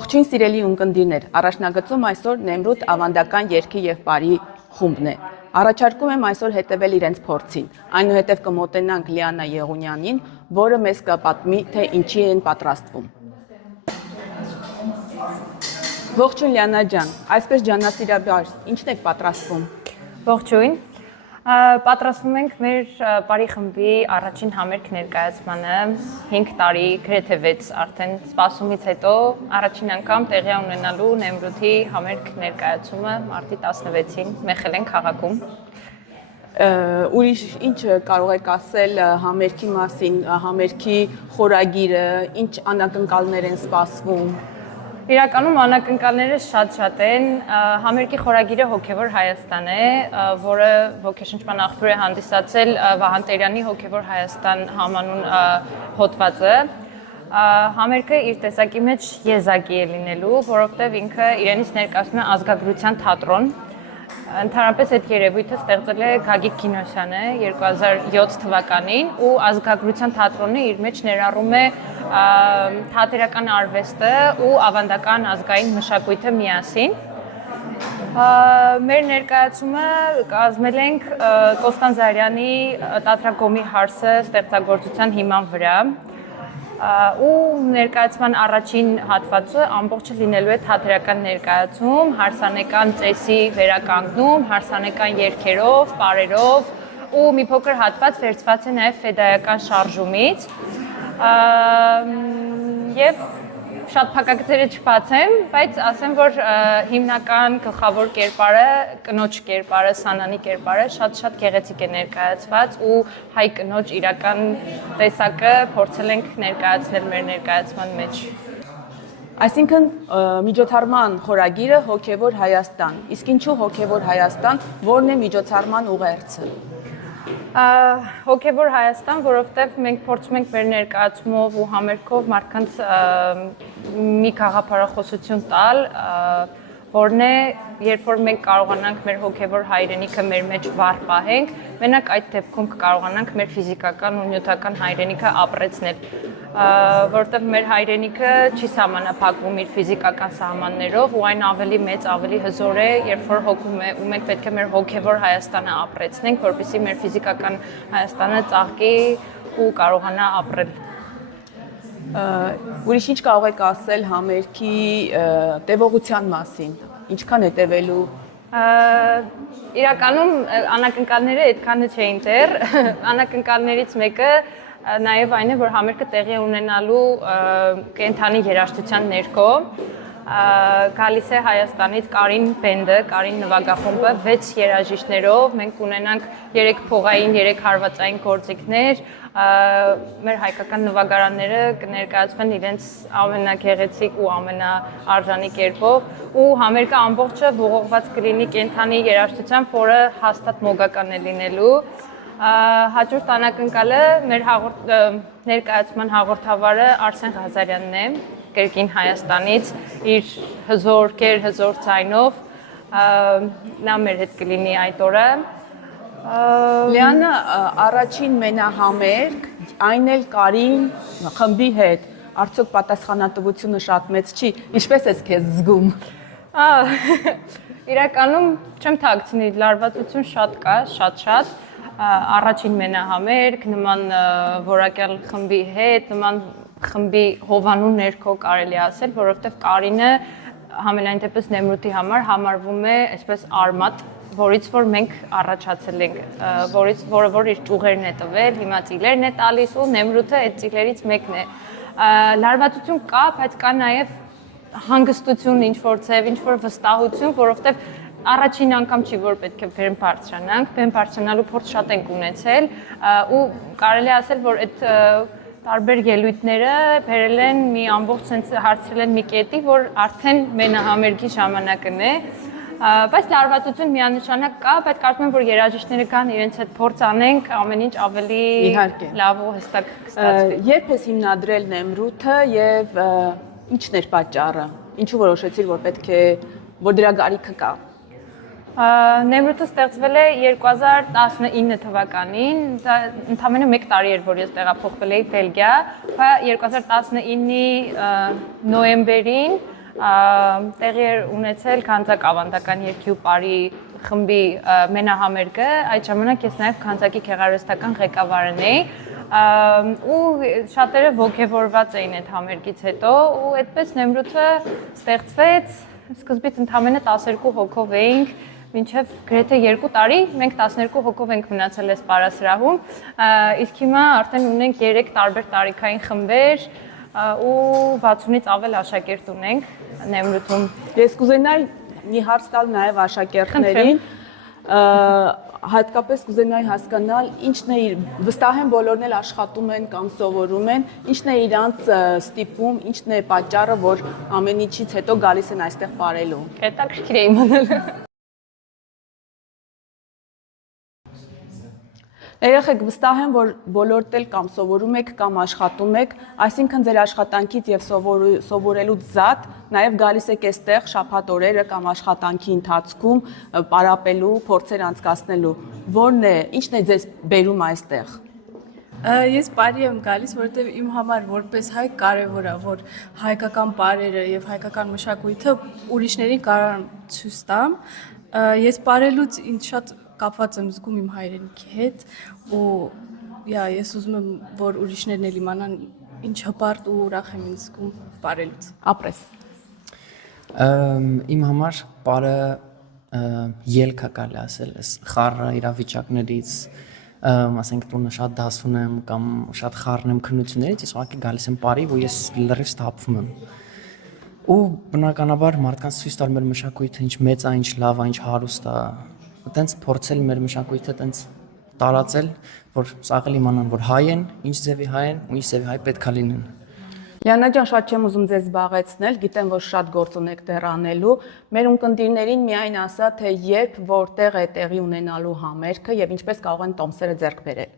Ողջույն սիրելի ունկնդիրներ, առաջնագծում այսօր Նեմրութ ավանդական երգի եւ պարի խումբն է։ Առաջարկում եմ այսօր հետևել իրենց փորձին։ Այնուհետև կմոտենանք Լիանա Եղունյանին, որը մեզ կպատմի, թե ինչի են պատրաստվում։ Ողջույն Լիանա ջան, այսպես ջանասիրաբար, ինչն եք պատրաստվում։ Ողջույն։ Պատրաստվում ենք մեր պարի խմբի առաջին համերգ ներկայացմանը 5 տարի, գրեթե 6 արդեն սպասումից հետո առաջին անգամ տեղի ունենալու Նեմրութի համերգ ներկայացումը մարտի 16-ին Մեխելեն քաղաքում։ Ուրիշ ինչ կարող եք ասել համերգի մասին, համերգի խորագիրը, ինչ անակնկալներ են սպասվում։ Իրականում անակնկալները շատ են, համերգի խորագիրը հոգևոր Հայաստան է, որը ոգեշնչման աղբյուր է հանդիսացել Վահան Տերյանի հոգևոր Հայաստան համանուն հոդվածը։ Համերգը իր տեսակի մեջ եզակի է լինելու, որովհետև ինքը իրենից ներկայացնում է ազգագրության թատրոն։ Ընդհանրապես այդ երևույթը ստեղծել է Գագիկ Կինոսյանը 2007 թվականին ու ազգագրության թատրոնը իր մեջ ներառում է թատերական արվեստը ու ավանդական ազգային մշակույթը միասին։ Մեր ներկայացումը կազմել ենք Կոստան Զարյանի Տատրակոմի հարսը ստեղծագործության հիման վրա ու ներկայացման առաջին հատվածը ամբողջը լինելու է թատերական ներկայացում, հարսանեկան ծեսի վերականգնում, հարսանեկան երգերով, պարերով ու մի փոքր հատված վերցված է նաև ֆեդայական շարժումից եւ շատ փակագծերը չբացեմ, բայց ասեմ, որ հիմնական գլխավոր կերպարը, կնոջ կերպարը, Սանանի կերպարը շատ գեղեցիկ է ներկայացված ու հայ կնոջ իրական տեսակը փորձել ենք ներկայացնել մեր ներկայացման մեջ։ Այսինքն միջոցառման խորագիրը հոգևոր Հայաստան, իսկ ինչու հոգևոր Հայաստան, որն է միջոցառման ուղերձը։ Հոգևոր Հայաստան, որովհետև մենք փորձում ենք մեր ներկայացումով ու համերգով մարդկանց մի գաղափարախոսություն տալ, որն է, երբ որ մենք կարողանանք մեր հոգևոր հայրենիքը մեր մեջ վառ պահենք, մենակ այդ դեպքում կկարողանանք մեր ֆիզիկական ու նյութական հայրենիքը ապրեցնել, որովհետև մեր հայրենիքը չի սահմանափակվում իր ֆիզիկական սահմաններով ու այն ավելի մեծ, ավելի հզոր է, երբ որ հոգում է ու մենք պետք է մեր հոգևոր Հայաստանը ապրեցնենք, որպեսզի մեր ֆիզիկական Հայաստանը ծաղկի ու կարողանա ապրել։ Ուրիշ ինչ կարող եք ասել համերգի տևողության մասին, ինչքան է տևելու։ Իրականում անակնկալները այդքանը չէին դեռ, անակնկալներից մեկը նաև այն է, որ համերգը տեղի է ունենալու կենդանի երաժշտության ներքո, գալիս է Հայաստանից Կարին բենդը, Կարին նվագախումբը 6 երաժիշտներով, մենք ունենանք 3 փողային, 3 հարվածային գործիքներ, մեր հայկական նվագարանները կներկայացվեն իրենց ամենագեղեցիկ ու ամենաարժանի կերպով ու համերգը ամբողջը ողողված կլինի կենդանի երաժշտությամբ, որը հաստատ մոգական է լինելու։ Հաջորդ անակնկալը մեր ներկայացման հաղորդավարը Արսեն Ղազարյանն է, կրկին Հայաստանից, իր հզոր ձայնով, նա մեր հետ կլինի այդ օրը։ Լիանա, առաջին մենահամերգ, այն էլ Կարին խմբի հետ, արդյոք պատասխանատվությունը շատ մեծ չի, ինչպես ես քեզ զգում։ Իրականում չեմ թաքցնի, լարվածություն շատ կա, շատ, առաջին մենահամերգ, նման որակյալ խմբի հետ, նման խմբի հովանու ներքո կարելի ասել, որովհետև Կարինը համենայն դեպս Նեմրութի համար համարվում է այսպես արմատ, որից որ մենք առաջացել ենք, որը իր ճյուղերն է տվել, հիմա ծիլերն է տալիս ու Նեմրութը այդ ծիլերից մեկն է։ Լարվածություն կա, բայց կա նաև հանգստություն, ինչ-որ վստահություն, որովհետև առաջին անգամ չի, որ պետք է բեմ բարձրանանք, բեմ բարձրանալու փորձ շատ ենք ունեցել ու կարելի ասել, որ այդ տարբեր ելույթները բերել են մի ամբողջ sense հարցրել են մի կետի, որ արդեն մենահամերգի ժամանակն է, բայց լարվածություն միանշանակ կա, բայց կարծում եմ, որ երաժիշտները կան իրենց հետ փորձ անենք, ամեն ինչ ավելի լավ ու հստակ կստացվի։ Երբ ես հիմնադրել Նեմրութը եւ ինչն էր պատճառը, ինչու որոշեցիր, որ պետք է, որ դրա գարիքը կա։ Նեմրութը ստեղծվել է 2019 թվականին, ընդամենը 1 տարի էր, որ ես տեղափոխվել էի Բելգիա, 2019-ի նոյեմբերին տեղի էր ունեցել քանձակ ավանդական երկի ու բարի խմբի մենահամերգը, այդ ժամանակ ես նաև քանձակի գեղարվեստական ղեկավարն էի ու շատերը ոգևորված էին այդ համերգից հետո ու այդպես Նեմրութը ստեղծվեց, սկզբից ընդամենը 12 հոգով էինք, մինչև գրեթե 2 տարի մենք 12 հոգով ենք մնացել այս պարասրահում, իսկ հիմա արդեն ունենք 3 տարբեր տարիքային խմբեր ու 60-ից ավել աշակերտ ունենք Նեմրութում։ Ես կուզենայի մի հարց տալ նաև աշակերտներին, հատկապես կուզենայի հասկանալ ինչն է վստահ եմ բոլորն էլ աշխատում են կամ սովորում են, ինչն է իրանց ստիպում, ինչն է պատճառը, որ ամեն ինչից հետո գալիս են այստեղ ապրելու։ Հետաքրքիր է իմանալը։ Երեխեք վստահ եմ, որ բոլորդ էլ կամ սովորում եք կամ աշխատում եք, այսինքն ձեր աշխատանքից եւ սովորելուց զատ նաեւ գալիս եք այստեղ շաբաթ օրերը կամ աշխատանքի ընթացքում պարապելու, փորձեր անցկացնելու։ Որն է, ինչն է ձեզ բերում այստեղ։ Ես բարի եմ գալիս, որովհետև իմ համար որպես հայ կարևոր է, որ հայկական բարերը եւ հայկական մշակույթը ուրիշներին կարան ցույց տամ։ Ես բարելուց ինձ շատ կապված եմ զգում իմ հայրենիքի հետ ու ես ուզում եմ, որ ուրիշներն էլ իմանան ինչ հպարտ ու ուրախ եմ ինձ զգում բարելուց։ Ապրես։ Իմ համար բարը ելք է կարելի ասել, այս խառը իրավիճակներից, ասենք տունը շատ դասուն եմ կամ շատ խառն եմ քննություններից, ես ուղղակի գալիս եմ բարի, որ ես լրիվ սթափվում եմ։ Ու բնականաբար մարդկանց ցույց տալ մեր մշակույթը ինչ մեծ է, ինչ լավ է, ինչ հարուստ է, այտենց փորձել մեր մշակույթը այտենց տարածել, որ սաղել իմանան, որ հայ են, ինչ ձևի հայ են ու ինչ ձևի հայ պետք է լինեն։ Լիանա ջան, շատ չեմ ուզում ձեզ զբաղեցնել, գիտեմ, որ շատ գործ ունեք դեռ անելու։ Մեր ունկնդիրներին միայն ասա, թե երբ, որտեղ է տեղի ունենալու համերգը եւ ինչպես կարող են տոմսերը ձեռք բերել։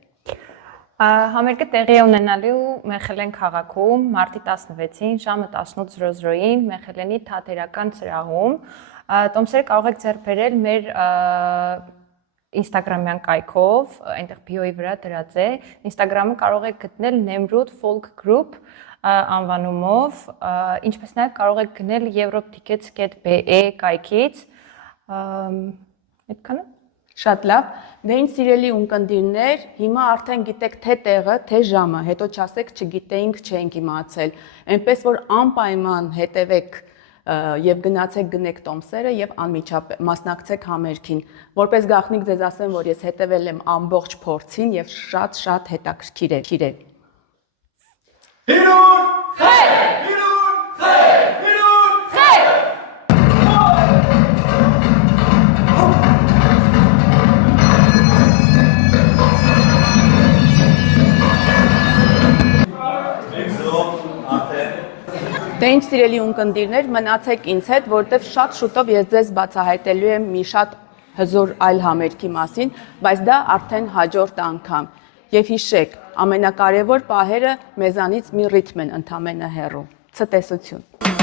Համերգը տեղի է ունենալու Մեխելեն քաղաքում մարտի 16-ին ժամը 18:00-ին Մեխելենի թատերական սրահում։ Տոմսերը կարող եք ձեռք բերել մեր Instagram-յան կայքով, այնտեղ bio-ի վրա դրած է։ Instagram-ը կարող եք գտնել Nemrut Folk Group անվանումով, ինչպես նաև կարող եք գնել europetickets.be կայքից։ Այդքանը։ Շատ լավ։ Դե ինձ սիրելի ունկնդիրներ, հիմա արդեն գիտեք թե տեղը, թե ժամը, հետո չասեք չգիտեինք, չենք իմացել։ Այնպես որ անպայման հետևեք եւ գնացեք գնեք տոմսերը եւ անմիջապես մասնակցեք համերգին։ Որպես գաղտնիք ձեզ ասեմ, որ ես հետևել եմ ամբողջ փորձին եւ շատ հետաքրքիր է։ Հիրուն! Խեր! Հիրուն! Խեր! Հիրուն! Խեր! Դե ինչ սիրելի ունկնդիրներ, մնացեք ինձ հետ, որտեվ շատ շուտով ես ձեզ բացահայտելու եմ մի շատ հզոր այլ համերգի մասին, բայց դա արդեն հաջորդ անգամ։ Եվ հիշեք, ամենակարևոր պահերը մեզանից մի ռիթմ են ընդամենը հեռու։ Ցտեսություն։